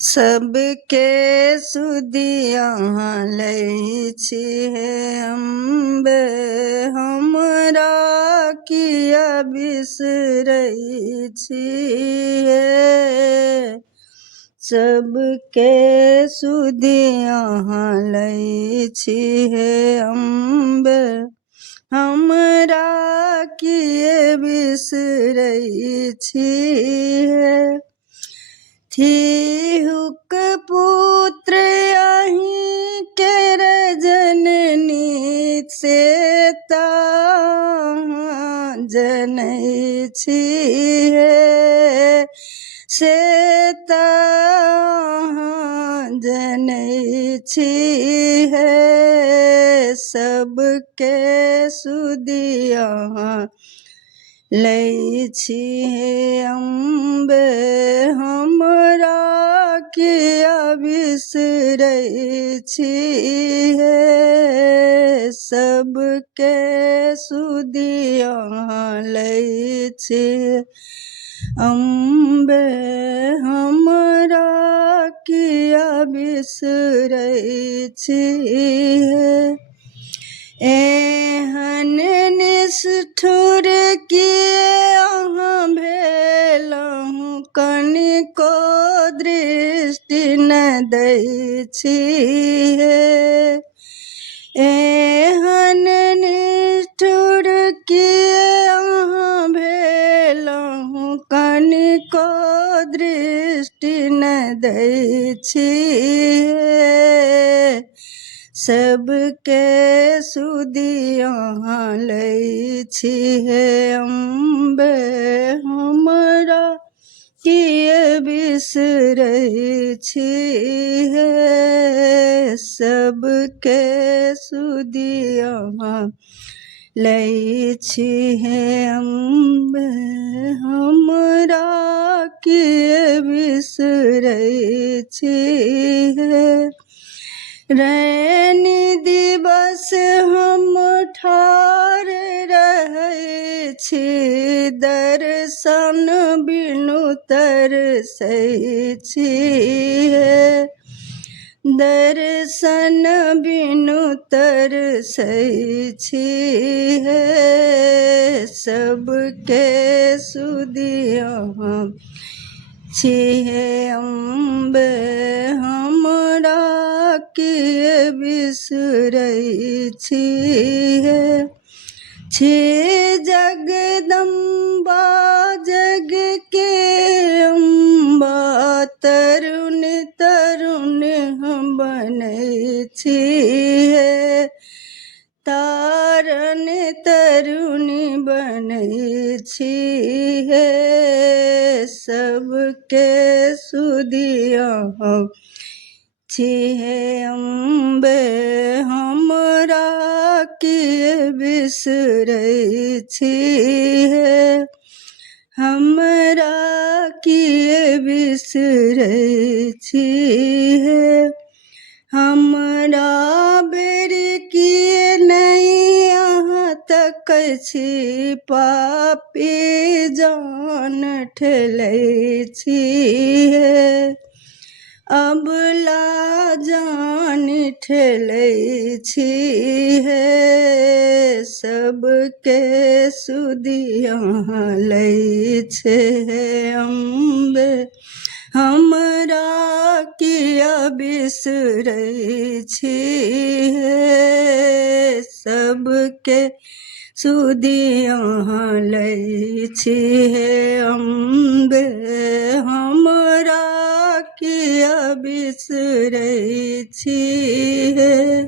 सबके सुदिया लै छी हे अम्बे, हमरा किया बिसरै छी हे। सबके सुदिया लै छी हे अम्बे, हमरा किया बिसरै छी हे। थिहुक पुत्र अहीं केर जननी से जनै छी हे, से जनै छी हे। सबके सुदिया लै छी हे अम्बे, हमरा किया बिसरै छी हे। सबके सुदिया लै छी अम्बे, हमरा किया बिसरै छी हे। एहन निष्ठुर किए अहाँ भेलहुँ, कनिको दृष्टि न दै छी हे। एहन निष्ठुर किए अहाँ भेलहुँ, कनिको दृष्टि न दै छी हे। सबके सुदिया लै छी हे अम्बे, हमरा किया बिसरै छी हे। सबके सुदिया लै छी हे अम्बे, हमरा किया बिसरै छी हे। रैनी दिवस हम ठाढ़ रहै छी, दर्शन बिनु तरसै छी हे। दर्शन बिनु तरसै छी हे। सबके सुदिया छी हे अम्बे, हमरा किया बिसरै छी हे। छी जगदम्बा जग के अम्बा, तरुण तरुण हम बनै छी हे। तारन तरुण बनै छी हे। सबके सुदिया छी हे अम्बे, हमरा किया बिसरै छी हे। हमरा किया बिसरै छी हे। हमरा बेर किए नहीं अहाँ तकै छी, पापी जान ठेलै छी हे। अबला जान ठेलै छी हे। सबके सुदिया लै छी हे अम्बे, हमरा किया बिसरै छी हे। सबके सुदिया लै छी हे अम्बे, हमरा किया बिसरै छी हे।